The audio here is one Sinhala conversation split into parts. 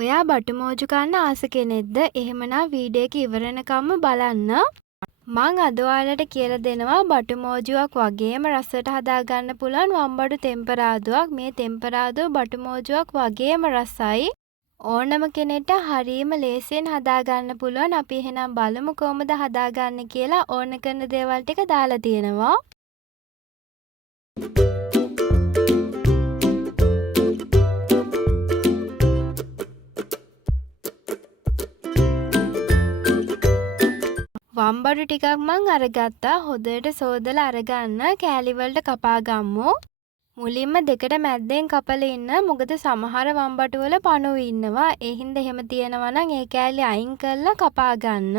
ඔයා බටුමෝජු කන්න ආස කෙනෙක්ද? එහෙමනම් වීඩියෝ එක ඉවර වෙනකම්ම බලන්න. මං අද ඔයාලට කියලා දෙනවා බටුමෝජුවක් වගේම රසට හදාගන්න පුළුවන් වම්බඩු තෙම්පරාදුවක්. මේ තෙම්පරාදුව බටුමෝජුවක් වගේම රසයි. ඕනම කෙනෙක්ට හරියම ලේසියෙන් හදාගන්න පුළුවන්. අපි එහෙනම් බලමු කොහොමද හදාගන්නේ කියලා. ඕන කරන දේවල් ටික දාලා තියෙනවා. වම්බඩු ටිකක් මං අරගත්තා. හොඳට සෝදලා අරගන්න. කෑලි වලට කපා ගමු. මුලින්ම දෙකට මැද්දෙන් කපලා ඉන්න. මොකද සමහර වම්බටු වල පණුව ඉන්නවා. ඒ හින්දා එහෙම තියෙනවා නම් ඒ කෑලි අයින් කරලා කපා ගන්න.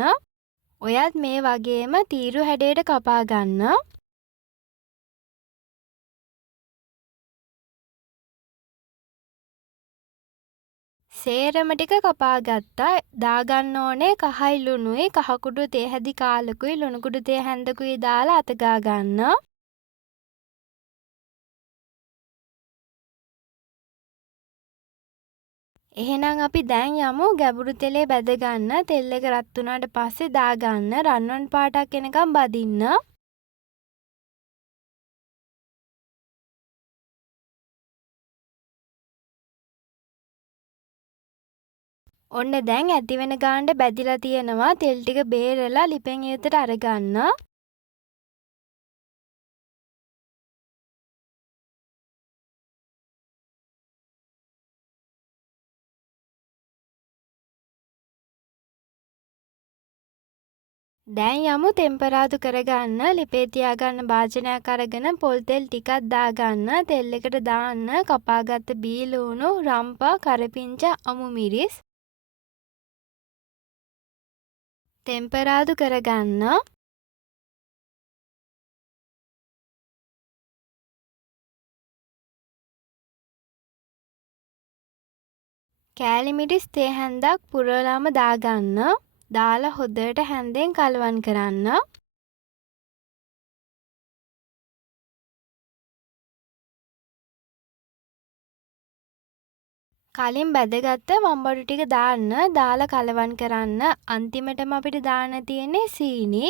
ඔයත් මේ වගේම තීරු හැඩයට කපා ගන්න. සේරම ටික කපා ගත්තා. දාගන්න ඕනේ කහයි ලුණුයි, කහ කුඩු තේ හැදි කාලකුයි, ලුණු කුඩු තේ හැන්දකුයි දාලා අත ගා ගන්න. එහෙනම් අපි දැන් යමු ගැඹුරු තෙලේ බැද ගන්න. තෙල් එක රත් වුණාට පස්සේ දාගන්න. රන්වන් පාටක් එනකම් බදින්න. ඔන්න දැන් ඇති වෙන ගානට බැදිලා තියෙනවා. තෙල් ටික බේරලා ලිපෙන් ඉවතට අරගන්න. දැන් යමු තෙම්පරාදු කරගන්න. ලිපේ තියාගන්න භාජනයක් අරගෙන පොල් තෙල් ටිකක් දාගන්න. තෙල් එකට දාන්න කපාගත්ත බීලුණු, රම්පා, කරපිංචා, අමු මිරිස්. තෙම්පරාදු කරගන්න. කෑලි මිරිස් තේ හැන්දක් පුරවලාම දාගන්න. දාලා හොඳට හැන්දෙන් කලවම් කරන්න. කලින් බැදගත්ත වම්බඩු ටික දාන්න. දාලා කලවම් කරන්න. අන්තිමටම අපිට දාන්න තියෙන්නේ සීනි.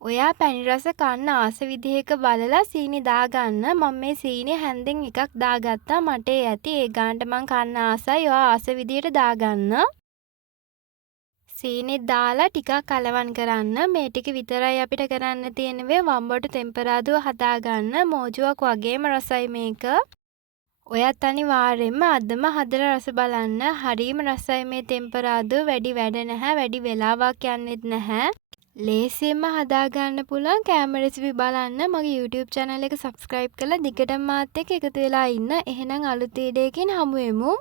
ඔයා පැණි රස කන්න ආස විදිහක බලලා සීනි දාගන්න. මම මේ සීනි හැන්දෙන් එකක් දාගත්තා. මට ඇති ඒ ගානට මං කන්න ආසයි. ඔයා ආස විදිහට දාගන්න. සීනිත් දාලා ටිකක් කලවම් කරන්න. මේ ටික විතරයි අපිට කරන්න තියෙන්නේ වම්බඩු තෙම්පරාදුව හදාගන්න. මෝජුවක් වගේම රසයි මේක. ඔයත් අනිවාර්යෙන්ම අදම හදලා රස බලන්න. හරිම රසයි මේ තෙම්පරාදුව. වැඩි වැඩ නැහැ. වැඩි වෙලාවක් යන්නෙත් නැහැ. ලේසියෙන්ම හදාගන්න පුළුවන් කෑම රෙසිපි බලන්න මගේ YouTube channel එක subscribe කරලා දිගටම මාත් එක්ක එකතු වෙලා ඉන්න. එහෙනම් අලුත් වීඩියෝ එකකින් හමු වෙමු.